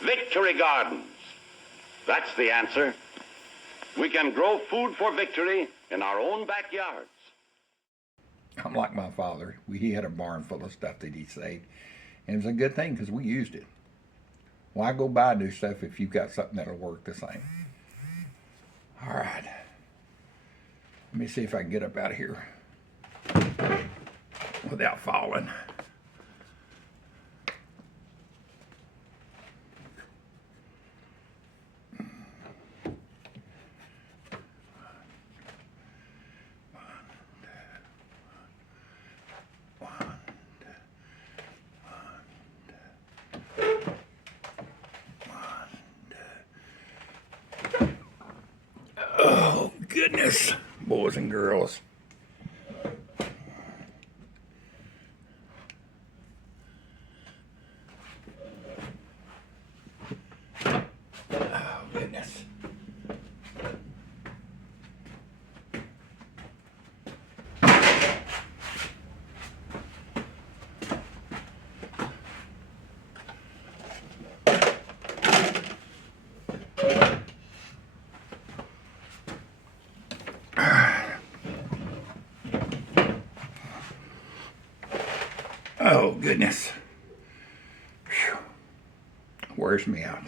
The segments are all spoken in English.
Victory Gardens. That's the answer. We can grow food for victory in our own backyards. I'm like my father. He had a barn full of stuff that he saved. And it was a good thing because we used it. Why go buy new stuff if you've got something that'll work the same? All right. Let me see if I can get up out of here without falling. Oh, goodness, boys and girls. Oh, goodness. Oh, goodness. Whew. Wears me out.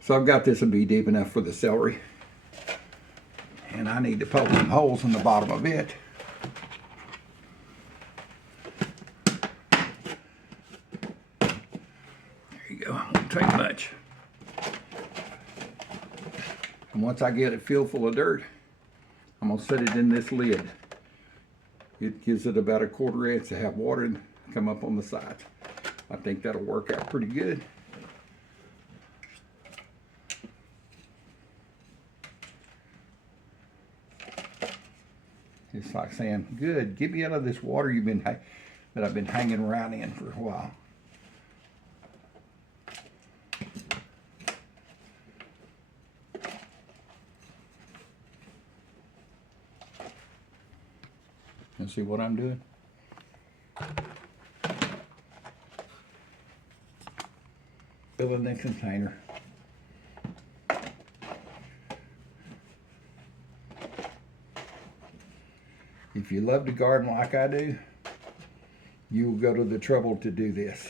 So I've got this to be deep enough for the celery. And I need to poke some holes in the bottom of it. There you go. Won't take much. And once I get it filled full of dirt, I'm going to set it in this lid. It gives it about a quarter inch to have water come up on the sides. I think that'll work out pretty good. It's like saying, good, get me out of this water that I've been hanging around in for a while. And see what I'm doing? Fill in the container. If you love to garden like I do, you will go to the trouble to do this.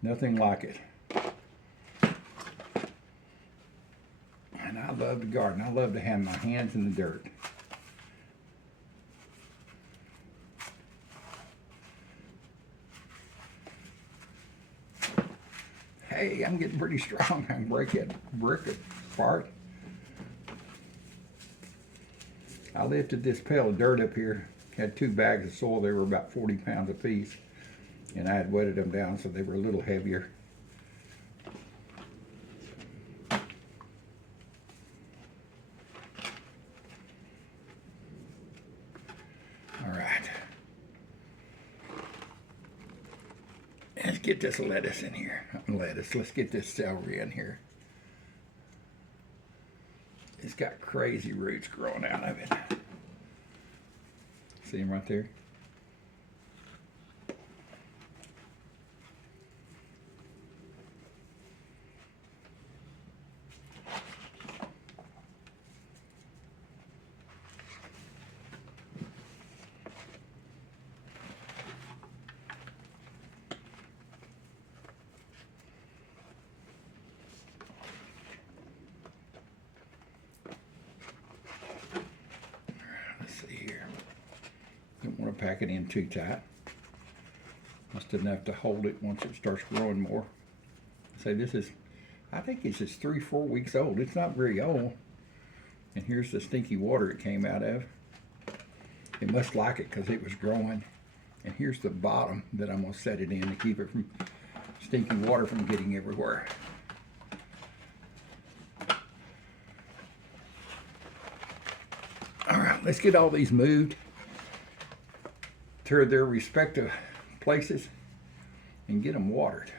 Nothing like it. And I love to garden. I love to have my hands in the dirt. Hey, I'm getting pretty strong. I can break it apart. I lifted this pail of dirt up here. Had 2 bags of soil. They were about 40 pounds apiece. And I had wetted them down so they were a little heavier. All right. Let's get this lettuce in here. Let's get this celery in here. It's got crazy roots growing out of it. See them right there? Don't want to pack it in too tight. Just enough to hold it once it starts growing more. So this is, I think it's just 3-4 weeks old. It's not very old. And here's the stinky water it came out of. It must like it because it was growing. And here's the bottom that I'm going to set it in to keep it from stinky water from getting everywhere. All right, let's get all these moved to their respective places and get them watered.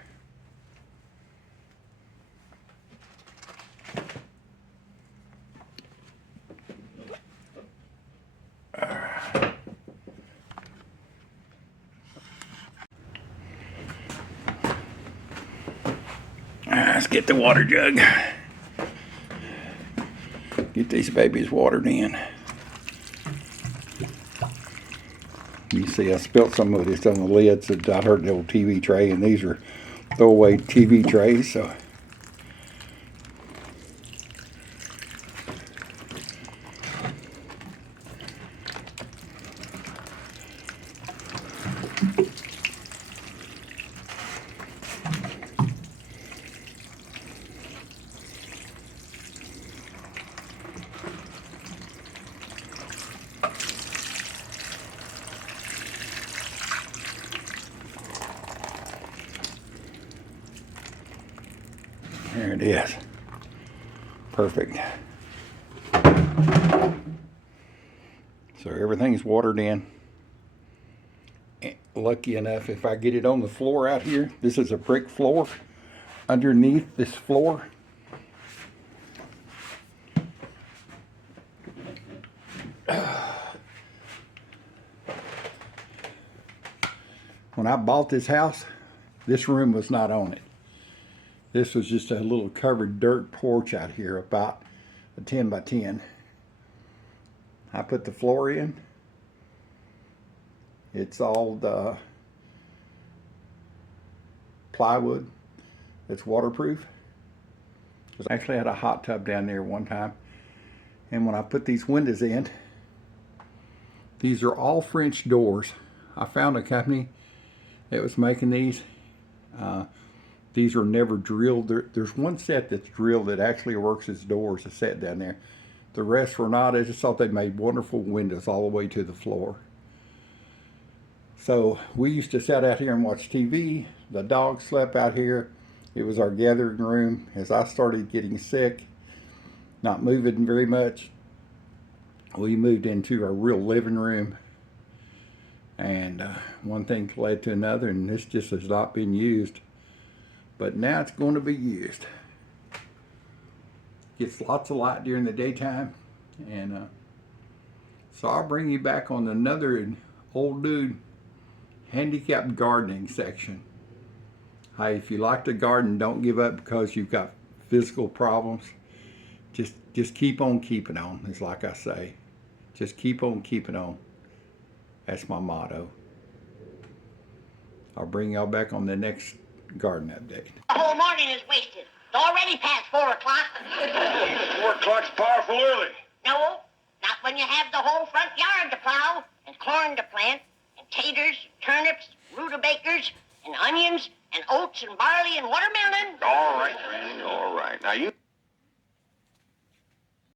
Let's get the water jug. Get these babies watered in. You see I spilt some of this on the lids that I hurt the old TV tray, and these are throwaway TV trays, so there it is. Perfect. So everything's watered in. Lucky enough, if I get it on the floor out here, this is a brick floor. Underneath this floor, when I bought this house, this room was not on it. This was just a little covered dirt porch out here, about a 10 by 10. I put the floor in. It's all the plywood. It's waterproof. I actually had a hot tub down there one time. And when I put these windows in, these are all French doors. I found a company that was making these. These are never drilled. There's one set that's drilled that actually works as doors, a set down there. The rest were not. I just thought they made wonderful windows all the way to the floor. So we used to sit out here and watch TV. The dog slept out here. It was our gathering room. As I started getting sick, not moving very much, we moved into our real living room. And one thing led to another, and this just has not been used. But now it's going to be used. Gets lots of light during the daytime. And so I'll bring you back on another old dude handicap gardening section. Hey, if you like to garden, don't give up because you've got physical problems. Just keep on keeping on, is like I say. Just keep on keeping on. That's my motto. I'll bring y'all back on the next garden update. The whole morning is wasted. It's already past 4 o'clock. 4 o'clock's powerful early. No, not when you have the whole front yard to plow, and corn to plant, and taters, turnips, rutabagas, and onions, and oats, and barley, and watermelon. All right, Granny, all right. Now you...